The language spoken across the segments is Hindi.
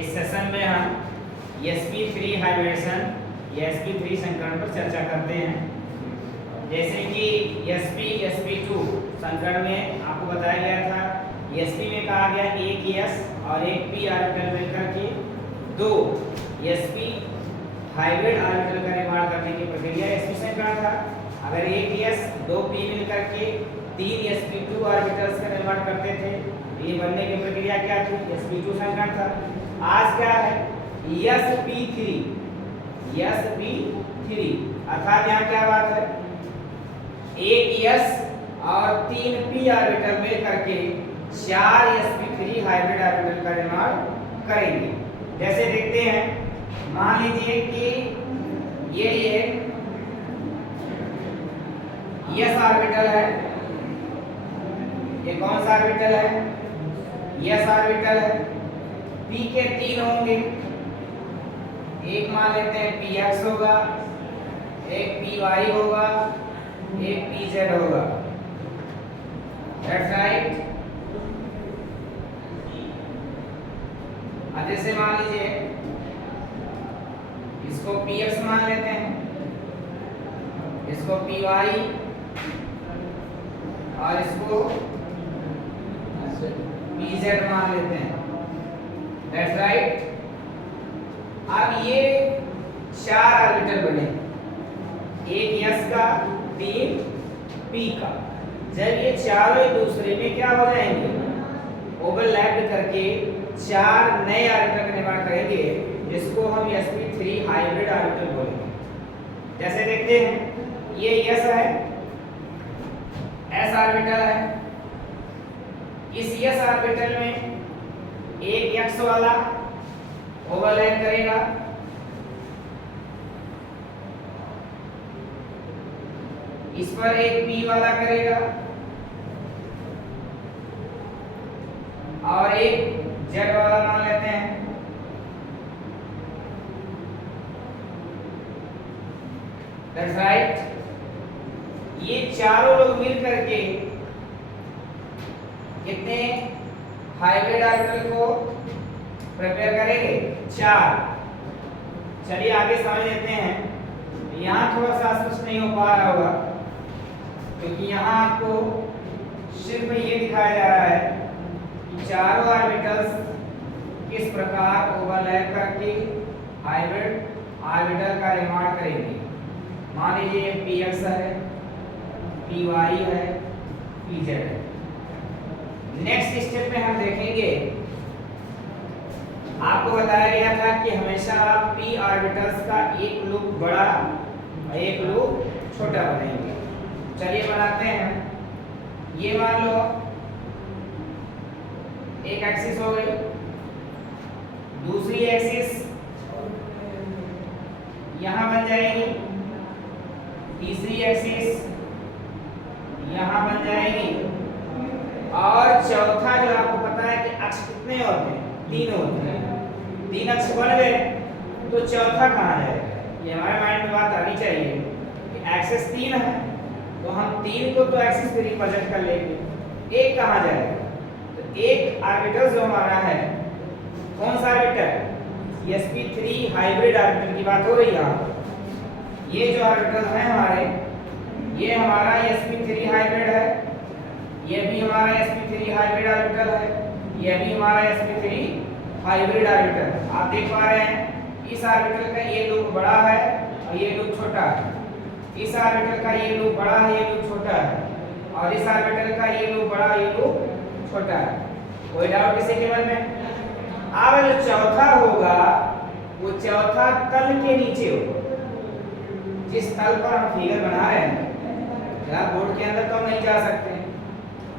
इस सेशन में हम sp3 हाइब्रिडेशन या sp3 संकरण पर चर्चा करते हैं। जैसे कि sp2 संकरण में आपको बताया गया था, sp में कहा गया एक s और एक p ऑर्बिटल मिलकर के दो sp हाइब्रिड ऑर्बिटल का निर्माण करने की प्रक्रिया sp संकरण था। अगर एक s दो p मिलकर के तीन sp2 ऑर्बिटल्स का निर्माण करते थे, ये बनने की प्रक्रिया क्या थी? sp2 संकरण था। आज क्या है? sp3 अर्थात यहाँ क्या बात है? एक s और तीन p ऑर्बिटल मिल करके चार sp3 हाइब्रिड ऑर्बिटल का निर्माण करेंगे। जैसे देखते हैं, मान लीजिए कि ये एक s ऑर्बिटल है। ये कौन सा ऑर्बिटल है? s ऑर्बिटल है। p के तीन होंगे, एक मान लेते हैं px होगा, एक py होगा, एक pz होगा। That's right. अब जैसे मान लीजिए इसको px मान लेते हैं, इसको py और इसको pz मान लेते हैं। That's right. अब ये चार ऑर्बिटल बने, एक s का, तीन p का। जब ये चारों एक दूसरे में क्या हो जाएंगे? ओवरलैप करके चार नए ऑर्बिटल का निर्माण करेंगे, जिसको हम sp3 हाइब्रिड ऑर्बिटल बोलेंगे। जैसे देखते हैं, ये s है, s ऑर्बिटल है। इस s ऑर्बिटल में एक x वाला ओवरलैप करेगा, इस पर एक p वाला करेगा और एक z वाला मान लेते हैं। That's right. ये चारों लोग मिल करके कितने हाइब्रिड ऑर्बिटल को प्रिपेयर करेंगे? चार। चलिए आगे समझ लेते हैं। यहाँ थोड़ा सा स्पष्ट नहीं हो पा रहा होगा, क्योंकि यहाँ आपको सिर्फ ये दिखाया जा रहा है कि चारों ऑर्बिटल्स किस प्रकार ओवरलैप करके हाइब्रिड ऑर्बिटल का निर्माण करेंगे। मान लीजिए px है, py है, pz है। नेक्स्ट स्टेप में हम देखेंगे, आपको बताया गया था कि हमेशा आप p ऑर्बिटल्स का एक लूप बड़ा और एक लूप छोटा बनाएंगे। चलिए बनाते हैं। ये मान लो एक एक्सिस हो गई, दूसरी एक्सिस यहां बन जाएगी, तीसरी एक्सिस यहां बन जाएगी, और चौथा जो आपको पता है कि अक्ष कितने होते हैं? तीन होते हैं। तीन अक्ष बन गए तो चौथा कहाँ जाएगा? ये हमारे माइंड में बात आनी चाहिए कि एक्सिस तीन है, तो हम तीन को तो एक्सिस पे रिप्रेजेंट कर लेंगे। एक कहाँ जाएगा? तो एक ऑर्बिटल जो हमारा है, कौन सा ऑर्बिटल? sp3 हाइब्रिड ऑर्बिटल की बात हो रही है यहाँ। ये जो ऑर्बिटल है हमारे, ये हमारा sp3 हाइब्रिड है, ये भी हमारा sp3 हाइब्रिड ऑर्बिटल है, ये भी हमारा sp3 हाइब्रिड ऑर्बिटल। आप देख पा रहे हैं, इस ऑर्बिटल का ये लूप बड़ा है और ये लूप छोटा है, इस ऑर्बिटल का ये लूप बड़ा है, ये लूप छोटा है, और इस ऑर्बिटल का ये लूप बड़ा, ये लूप छोटा है। कोई डाउट किसी के मन में? अब जो चौथा होगा वो चौथा तल के नीचे होगा। जिस तल पर हम फिगर बना रहे हैं, बोर्ड के अंदर तो हम नहीं जा सकते,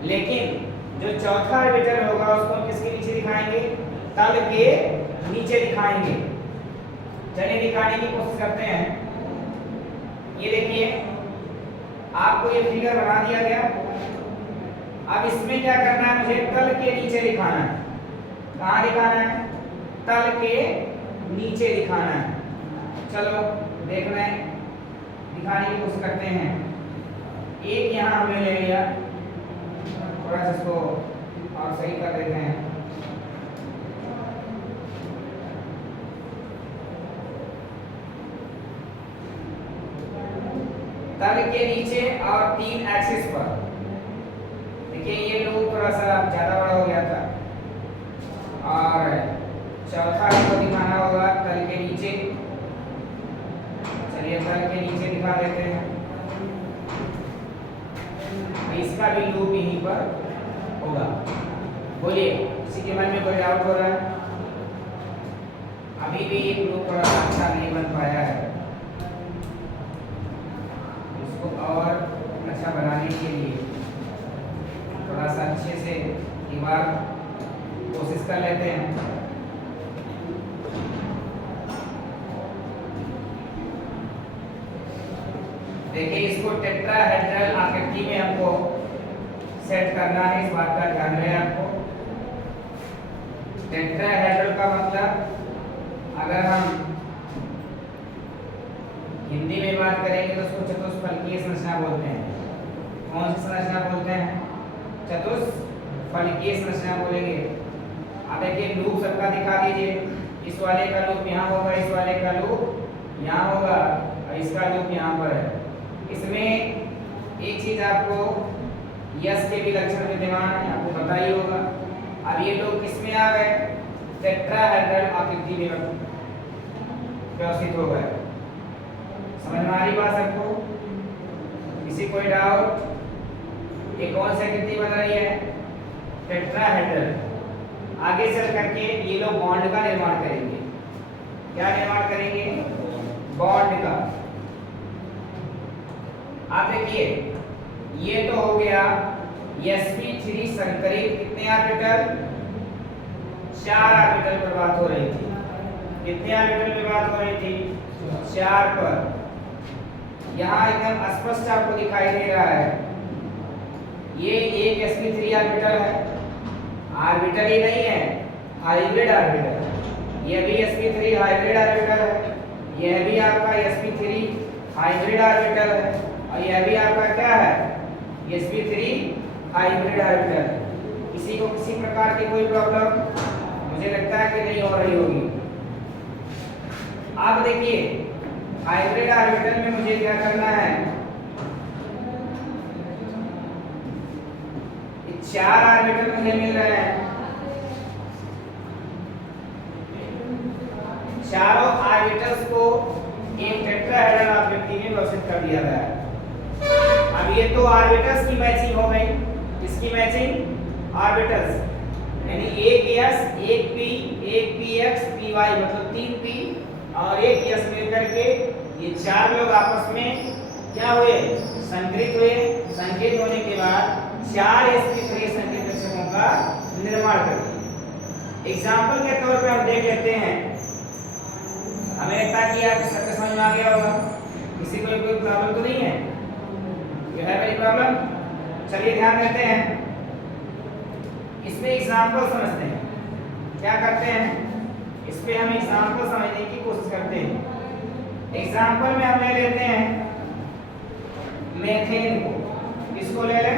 लेकिन जो चौथा ऑर्बिटल होगा उसको हम किसके नीचे दिखाएंगे? तल के नीचे दिखाएंगे। चलिए दिखाने की कोशिश करते हैं। ये देखिए, आपको ये फिगर बना दिया गया। अब इसमें क्या करना है? मुझे तल के नीचे दिखाना है। कहाँ दिखाना है? तल के नीचे दिखाना है। चलो देखना है, दिखाने की कोशिश करते हैं। एक यहाँ हमने ले लिया, थोड़ा सा इसको और सही कर देते हैं। तल के नीचे और 3 एक्सिस पर। देखिए ये लूप थोड़ा सा ज्यादा बड़ा हो गया था। और चौथा आपको दिखाना होगा तल के नीचे। चलिए तल के नीचे दिखा देते हैं। इसका भी लूप यहीं पर होगा। बोलिए किसी के मन में कोई डाउट हो रहा है? अभी भी एक लूप थोड़ा सा अच्छा नहीं बन पाया है। इसको और अच्छा बनाने के लिए थोड़ा सा अच्छे से एक बार कोशिश कर लेते हैं। देखिए इसको टेट्राहेड्रल आकृति में हमको सेट करना है, इस बात का ध्यान रहे आपको। टेट्राहेड्रल का मतलब अगर हम हिंदी में बात करेंगे तो उसको चतुष्फलकीय संरचना बोलते हैं। कौन सी संरचना बोलते हैं? चतुष्फलकीय संरचना बोलेंगे। अब देखिए लूप सबका दिखा दीजिए। इस वाले का लूप यहाँ होगा, इस वाले का लूप यहाँ होगा और इसका लूप यहाँ पर है। इसमें एक चीज आपको यस के भी लक्षण विद्यमान है, आपको पता ही होगा। अब ये लोग किसमें आ गए? टेट्राहेड्रल आकृति में व्यवस्थित हो गए। समझ में आ रही बात सबको? किसी कोई डाउट? ये कौन सी आकृति बन रही है? टेट्राहेड्रल। आगे चल करके ये लोग बॉन्ड का निर्माण करेंगे। क्या निर्माण करेंगे? बॉन्ड का। आप देखिए ये तो हो गया sp3 संकरित। कितने ऑर्बिटल? 4 ऑर्बिटल पर बात हो रही थी। कितने ऑर्बिटल पे बात हो रही थी? 4 पर। यहाँ एकदम स्पष्ट आपको दिखाई दे रहा है ये एक sp3 ऑर्बिटल है। ऑर्बिटल ही नहीं है, हाइब्रिड ऑर्बिटल। ये भी sp3 हाइब्रिड ऑर्बिटल है, यह भी आपका sp3 हाइब्रिड ऑर्बिटल है और यह भी आपका क्या है? sp3 hybrid orbital. किसी को किसी प्रकार की कोई प्रॉब्लम? मुझे लगता है कि नहीं हो रही होगी। अब देखिए हाइब्रिड ऑर्बिटल में मुझे क्या करना है? 4 ऑर्बिटल मुझे मिल रहे हैं। चारों ऑर्बिटल्स को एक टेट्राहेड्रल आकृति में व्यवस्थित कर दिया गया है। अब ये तो ऑर्बिटल्स की मैचिंग हो गई। इसकी मैचिंग? ऑर्बिटल्स, यानी एक s, एक p, एक px, py मतलब 3p और एक s मिलकर के ये 4 लोग आपस में क्या हुए? संकरित हुए। संकरित होने के बाद 4 sp3 संकरित कक्षकों का निर्माण कर दिया। एग्जाम्पल के तौर पे हम देख लेते हैं। हमें लगता है कि आप सबके समझ में आ गया होगा। किसी को कोई प्रॉब्लम तो नहीं है? You have any problem? चलिए ध्यान देते हैं, इसमें एग्जाम्पल समझते हैं। क्या करते हैं? इस पे हम एग्जाम्पल समझने की कोशिश करते हैं। एग्जाम्पल में हम ले लेते हैं मेथेन को। किसको ले लें?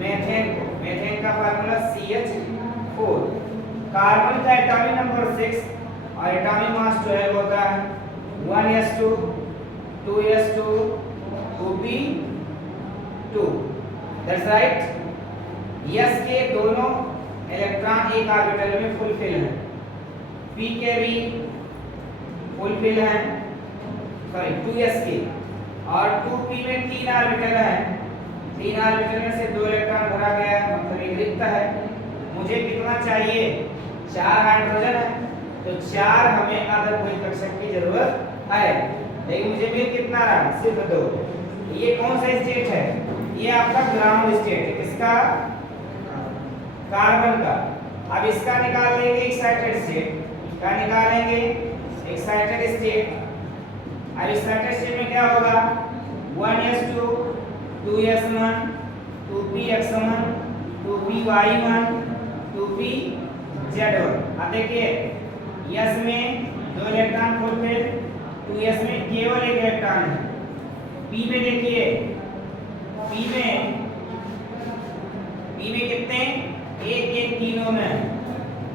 मेथेन को। मेथेन का फार्मूला CH4। कार्बन का एटॉमिक नंबर 6 और एटॉमिक मास 12 होता है। 1s2 2s2 2p2। That's right. s के दोनों इलेक्ट्रॉन एक ऑर्बिटल में फुलफिल हैं, p के भी फुलफिल हैं, सॉरी 2s के, और 2p में 3 ऑर्बिटल हैं। 3 ऑर्बिटल में से 2 इलेक्ट्रॉन भरा गया है, मतलब एक रिक्त है। मुझे कितना चाहिए? 4 हाइड्रोजन है, तो 4 हमें अर्ध कक्षक की जरूरत है। लेकिन मुझे मिल कितना रहा है? सिर्फ 2। ये कौन सा स्टेट है? ये आपका ग्राउंड स्टेट है। किसका? कार्बन का। अब इसका निकाल लेंगे एक्साइटेड स्टेट। क्या निकालेंगे? Excited state. अब एक्साइटेड स्टेट में क्या होगा? 1s2 2s1 2px1 2py1 2pz1। अब देखिए s में 2 इलेक्ट्रॉन फुलफिल, 2s में केवल 1 इलेक्ट्रॉन है। p में देखिए p में कितने? 1 1 तीनों में।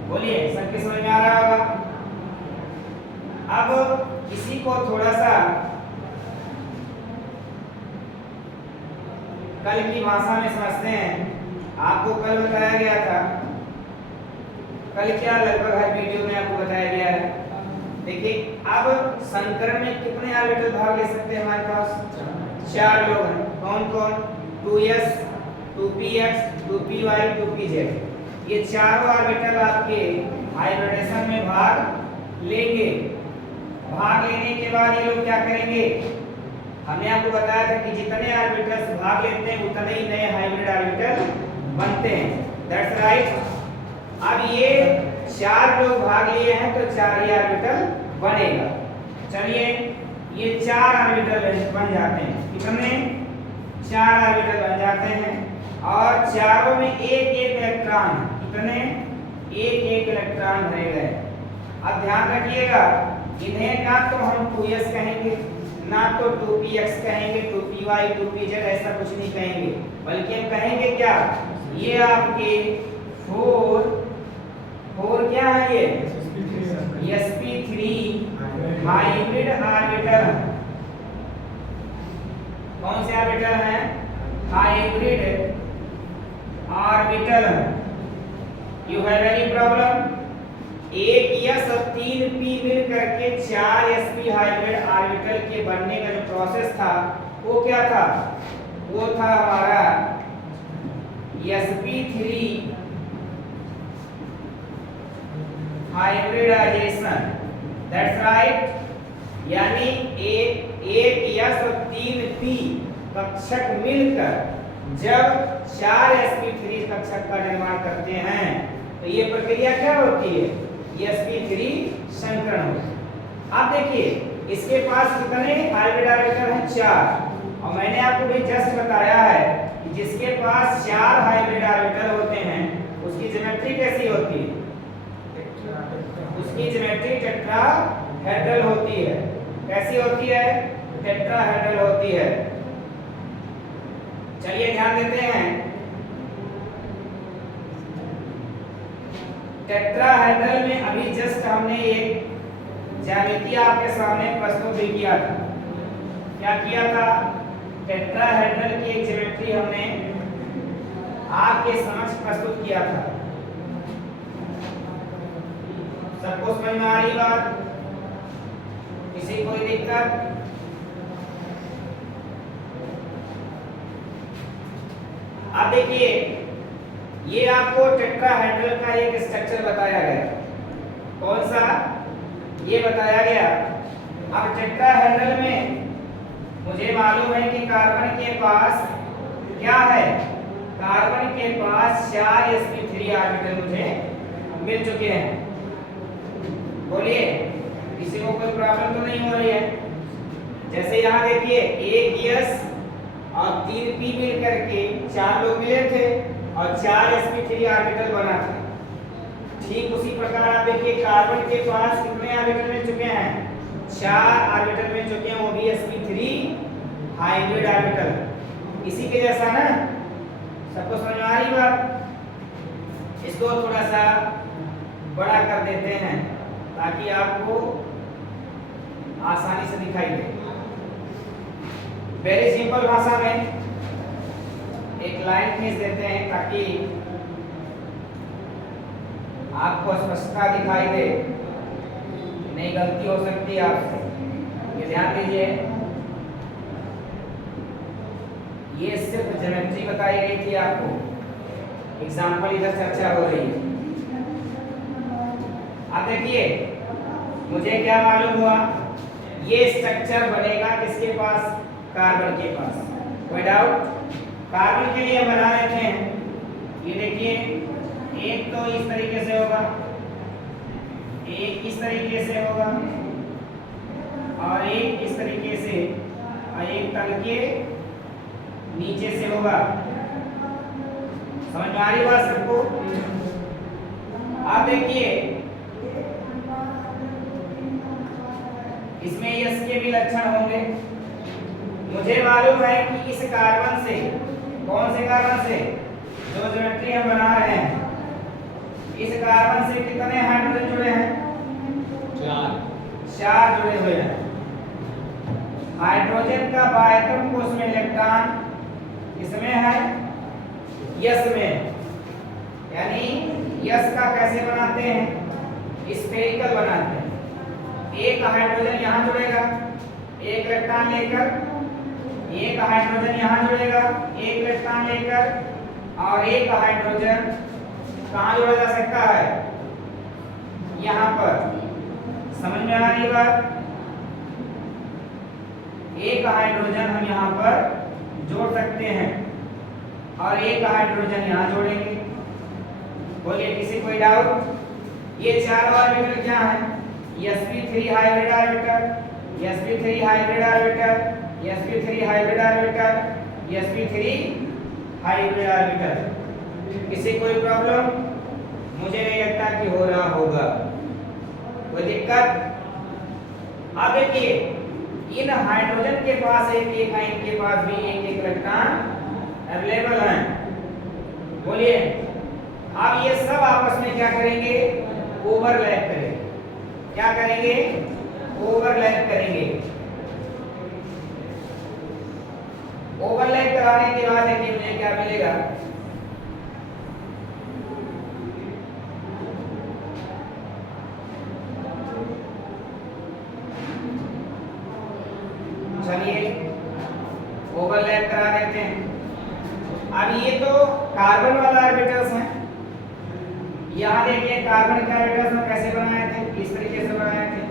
बोलिए सबके समझ में आ रहा होगा। अब इसी को थोड़ा सा कल की भाषा में समझते हैं। आपको कल बताया गया था, कल क्या लगभग हर वीडियो में आपको बताया गया है। देखिए अब संकरण में कितने ऑर्बिटल भाग ले सकते हैं हमारे पास? 4 लोग हैं। कौन कौन? 2s 2px 2py 2pz। ये चारों ऑर्बिटल आपके हाइब्रिडेशन में भाग लेंगे। भाग लेने के बाद ये लोग क्या करेंगे? हमने आपको बताया था कि जितने ऑर्बिटल्स भाग लेते हैं उतने ही नए हाइब्रिड ऑर्बिटल बनते हैं। That's right. अब ये 4 लोग भाग लिए हैं तो 4 ही ऑर्बिटल बनेगा। चलिए ये 4 ऑर्बिटल बन जाते हैं। कितने? 4 ऑर्बिटल बन जाते हैं और चारों में एक एक इलेक्ट्रॉन। कितने? एक एक इलेक्ट्रॉन भरे गए। अब ध्यान रखिएगा, इन्हें ना तो हम 2s कहेंगे, ना तो 2px कहेंगे, 2py 2pz ऐसा कुछ नहीं कहेंगे, बल्कि हम कहेंगे क्या? ये आपके 4 क्या है? ये sp3 हाइब्रिड ऑर्बिटल। कौन से ऑर्बिटल हैं? Hybrid orbital. You have any problem? एक s और 3 p मिल करके 4 sp हाइब्रिड ऑर्बिटल के बनने का जो प्रोसेस था वो क्या था? वो था हमारा sp3 हाइब्रिडाइजेशन। That's right. यानी एक s और 3 p कक्षक मिलकर जब 4 sp3 कक्षक का निर्माण करते हैं तो ये प्रक्रिया क्या होती है? sp3 संकरण होता है। अब देखिए इसके पास कितने हाइब्रिड ऑर्बिटल हैं? 4। और मैंने आपको भी जस्ट बताया है कि जिसके पास 4 हाइब्रिड ऑर्बिटल होते हैं उसकी ज्योमेट्री कैसी होती है? उसकी ज्योमेट्री टेट्राहेड्रल होती है। कैसी होती है? टेट्राहेड्रल होती है। चलिए ध्यान देते हैं, टेट्राहेड्रल में अभी जस्ट हमने एक ज्यामिति आपके सामने प्रस्तुत भी किया था। क्या किया था? टेट्राहेड्रल की एक ज्योमेट्री हमने आपके समक्ष प्रस्तुत किया था। सबको समझ में आ रही बात? किसी कोई दिक्कत? अब देखिए ये आपको टेट्राहेड्रल का एक स्ट्रक्चर बताया गया। कौन सा? ये बताया गया। अब टेट्राहेड्रल में मुझे मालूम है कि कार्बन के पास क्या है? कार्बन के पास 4 sp3 ऑर्बिटल मुझे मिल चुके हैं। बोलिए किसी को कोई प्रॉब्लम तो नहीं हो रही है? जैसे यहाँ देखिए एक s और 3 p मिल करके 4 लोग मिले थे और 4 sp3 ऑर्बिटल बना था। ठीक उसी प्रकार आप देखिए कार्बन के पास कितने ऑर्बिटल मिल चुके हैं? 4 ऑर्बिटल मिल चुके हैं, वो भी sp3 हाइब्रिड ऑर्बिटल। इसी के जैसा ना? सबको समझ में आ रही बात? इसको थोड़ा सा बड़ा कर देते हैं ताकि आपको आसानी से दिखाई दे। वेरी सिंपल भाषा में एक लाइन खींच देते हैं ताकि आपको स्पष्टता दिखाई दे। नहीं गलती हो सकती है आपसे, ये ध्यान दीजिए। ये सिर्फ ज्योमेट्री बताई गई थी आपको, एग्जाम्पल इधर चर्चा हो रही है। अब देखिए मुझे क्या मालूम हुआ? ये स्ट्रक्चर बनेगा किसके पास? कार्बन के पास। कोई डाउट? कार्बन के लिए बना लेते हैं। ये देखिए एक तो इस तरीके से होगा, एक इस तरीके से होगा और एक इस तरीके से और एक तल के नीचे से होगा। समझ में आ रही बात सबको? आप देखिए इसमें यस के भी लक्षण होंगे। मुझे मालूम है कि इस कार्बन से, कौन से कार्बन से जो ज्योमेट्री हम बना रहे हैं, इस कार्बन से कितने हाइड्रोजन जुड़े हैं? 4 जुड़े हुए हैं। हाइड्रोजन का बाह्यतम कोश में इलेक्ट्रॉन इसमें है यस में, यानी यस का कैसे बनाते हैं, स्फेरिकल बनाते हैं। एक हाइड्रोजन यहाँ जुड़ेगा, एक इलेक्ट्रॉन लेकर, एक हाइड्रोजन यहाँ जुड़ेगा एक इलेक्ट्रॉन लेकर, और एक हाइड्रोजन कहाँ जोड़ा जा सकता है, यहाँ पर। समझ में आ रही बात? एक हाइड्रोजन हम यहाँ पर जोड़ सकते हैं और एक हाइड्रोजन यहाँ जोड़ेंगे। बोलिए किसी कोई डाउट? ये चारों ऑर्बिटल क्या है? sp3 hybrid orbital, sp3 hybrid orbital, sp3 hybrid orbital, sp3 hybrid orbital. किसी कोई प्रॉब्लम? मुझे नहीं लगता कि हो रहा होगा। कोई दिक्कत? अब देखिए इन हाइड्रोजन के पास एक एक है, इनके पास भी एक एक इलेक्ट्रॉन अवेलेबल है। बोलिए अब ये सब आपस में क्या करेंगे? ओवरलैप करेंगे। क्या करेंगे? ओवरलैप करेंगे। ओवरलैप कराने के बाद देखिए मुझे क्या मिलेगा। चलिए ओवरलैप करा देते हैं। अब ये तो कार्बन वाला ऑर्बिटल्स हैं। यहाँ देखिए कार्बन के ऑर्बिटल्स में कैसे बनाए थे, इस तरीके से बनाए थे।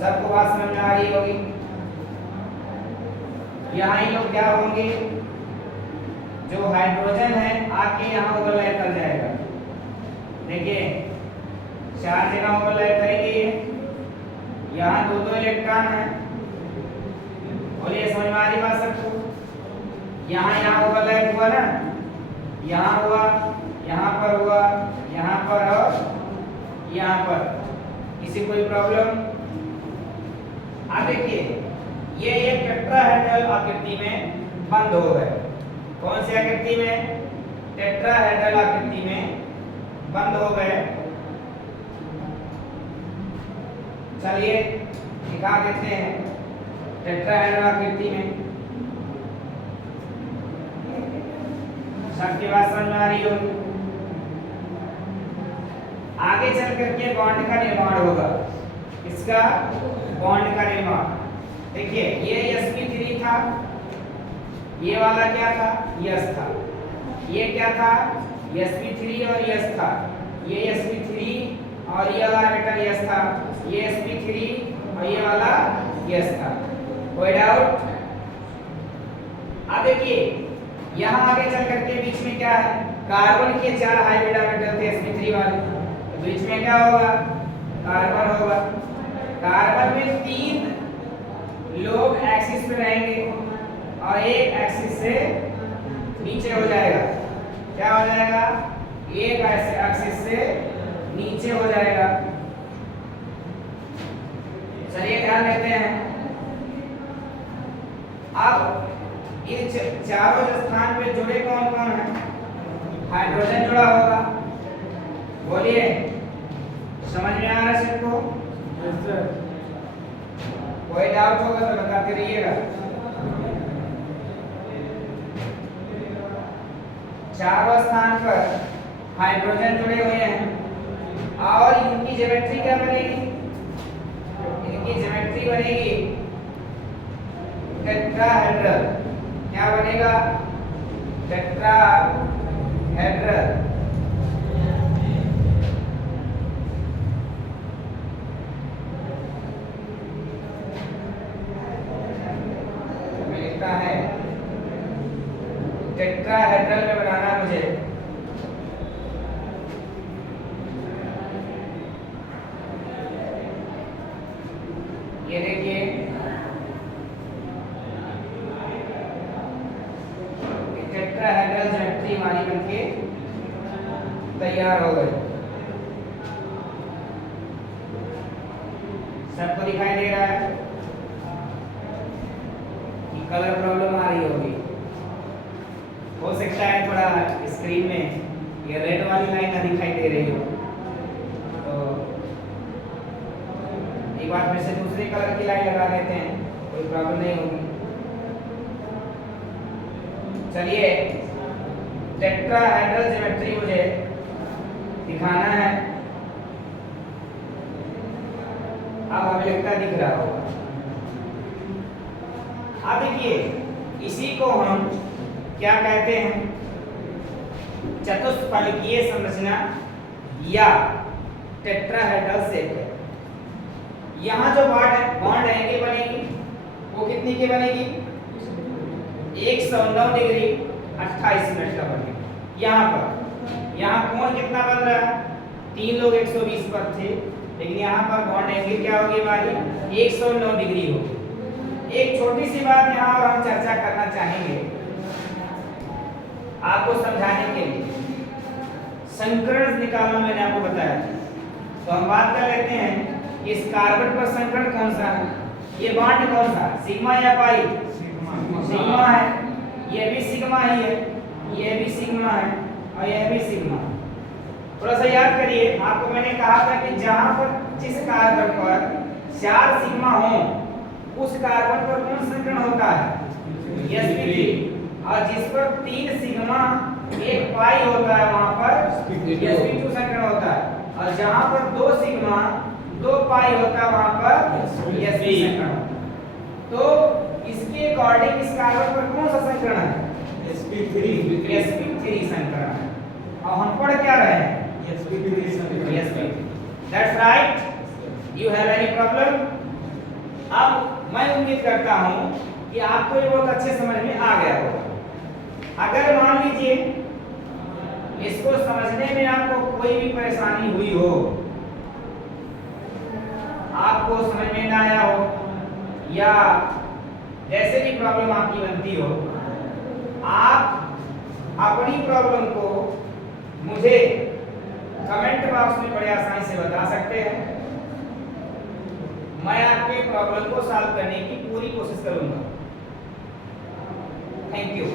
सबको बात समझ में आ रही होगी। यहाँ ही लोग क्या होंगे, जो हाइड्रोजन है आके यहाँ ओवरलैप कर जाएगा। देखिए चार जगह ओवरलैप करेंगे। यहाँ दो दो इलेक्ट्रॉन है। बोलिए समझ में आ रही बात सबको? यहाँ ओवरलैप हुआ ना, यहाँ हुआ, यहाँ पर हुआ, यहाँ पर और यहाँ पर। किसी कोई प्रॉब्लम? अब देखिए ये एक टेट्राहेड्रल आकृति में बंद हो गए। कौन सी आकृति में? टेट्राहेड्रल आकृति में बंद हो गए। चलिए दिखा देते हैं टेट्राहेड्रल आकृति में। सबकी बात समझ में आ रही होगी। आगे चल करके बॉन्ड का निर्माण होगा। इसका बॉन्ड का निर्माण देखिए, ये sp3 था, ये वाला क्या था? यस था। ये क्या था? sp3 और यस था। ये sp3 और ये वाला ऑर्बिटल यस था। ये sp3 और ये वाला यस था। कोई डाउट? अब देखिए यहाँ आगे चल करके बीच में क्या है? कार्बन के चार हाइब्रिड ऑर्बिटल थे sp3 वाले, तो बीच में क्या होगा? कार्बन होगा। कार्बन में तीन लोग एक्सिस पे रहेंगे और एक एक्सिस से नीचे हो जाएगा। क्या हो जाएगा? एक एक्सिस से नीचे हो जाएगा। चलिए ध्यान देते हैं। अब इन चारों स्थान पे जुड़े कौन कौन है? हाइड्रोजन जुड़ा होगा। बोलिए समझ में आ रहा है सबको? कोई डाउट होगा तो बताते रहिएगा। चारों स्थान पर हाइड्रोजन जुड़े हुए हैं और इनकी ज्योमेट्री क्या बनेगी? इनकी ज्योमेट्री बनेगी टेट्राहेड्रल। क्या बनेगा? टेट्राहेड्रल। है टेट्राहेड्रल में बनाना मुझे। ये देखिए टेट्राहेड्रल ज्योमेट्री हमारी बनके तैयार हो गई। सबको दिखाई दे रहा है? कलर प्रॉब्लम आ रही होगी, हो सकता है थोड़ा स्क्रीन में ये रेड वाली लाइन ना दिखाई दे रही हो तो एक बार फिर से दूसरे कलर की लाइन लगा लेते हैं, कोई प्रॉब्लम नहीं होगी। चलिए टेट्राहेड्रल ज्योमेट्री मुझे दिखाना है। अब हमें लगता है दिख रहा होगा। अब देखिए इसी को हम क्या कहते हैं, चतुष्फलकीय संरचना या टेट्राहेड्रल शेप है। यहाँ जो बॉन्ड एंगल बनेगी वो कितनी की बनेगी, 109 डिग्री 28 मिनट का बनेगा। यहाँ कोण कितना बन रहा है, 3 लोग 120 पर थे, लेकिन यहाँ पर बॉन्ड एंगल क्या होगी हमारी, 109 डिग्री होगी। एक छोटी सी बात यहाँ और हम चर्चा करना चाहेंगे आपको समझाने के लिए। संकर्ण निकालना मैंने आपको बताया, तो हम बात कर लेते हैं इस कार्बन पर संकर्ण कौन सा है। ये बॉन्ड कौन सा, सिग्मा या पाई, सिग्मा है। ये भी सिग्मा ही है, ये भी सिग्मा है और ये भी सिग्मा। थोड़ा सा याद करिए, आपको मैंने कहा था कि जहां पर जिस कार्बन पर 4 सिग्मा हो उस कार्बन पर कौन संकरण होता है, sp3। और जिस पर 3 सिग्मा 1 पाई होता है वहां पर sp2 संकरण होता है। और जहां पर 2 सिग्मा 2 पाई होता है वहां पर sp संकरण। तो इसके अकॉर्डिंग इस कार्बन पर कौन सा संकरण है, sp3 संकरण है। और हम पढ़ क्या रहे हैं, sp3। That's right, you have any problem. अब मैं उम्मीद करता हूं कि आपको ये बहुत अच्छे समझ में आ गया होगा। अगर मान लीजिए इसको समझने में आपको कोई भी परेशानी हुई हो, आपको समझ में ना आया हो या जैसे भी प्रॉब्लम आपकी बनती हो, आप अपनी प्रॉब्लम को मुझे कमेंट बॉक्स में बड़े आसानी से बता सकते हैं। मैं आपके प्रॉब्लम को सॉल्व करने की पूरी कोशिश करूंगा। Thank you.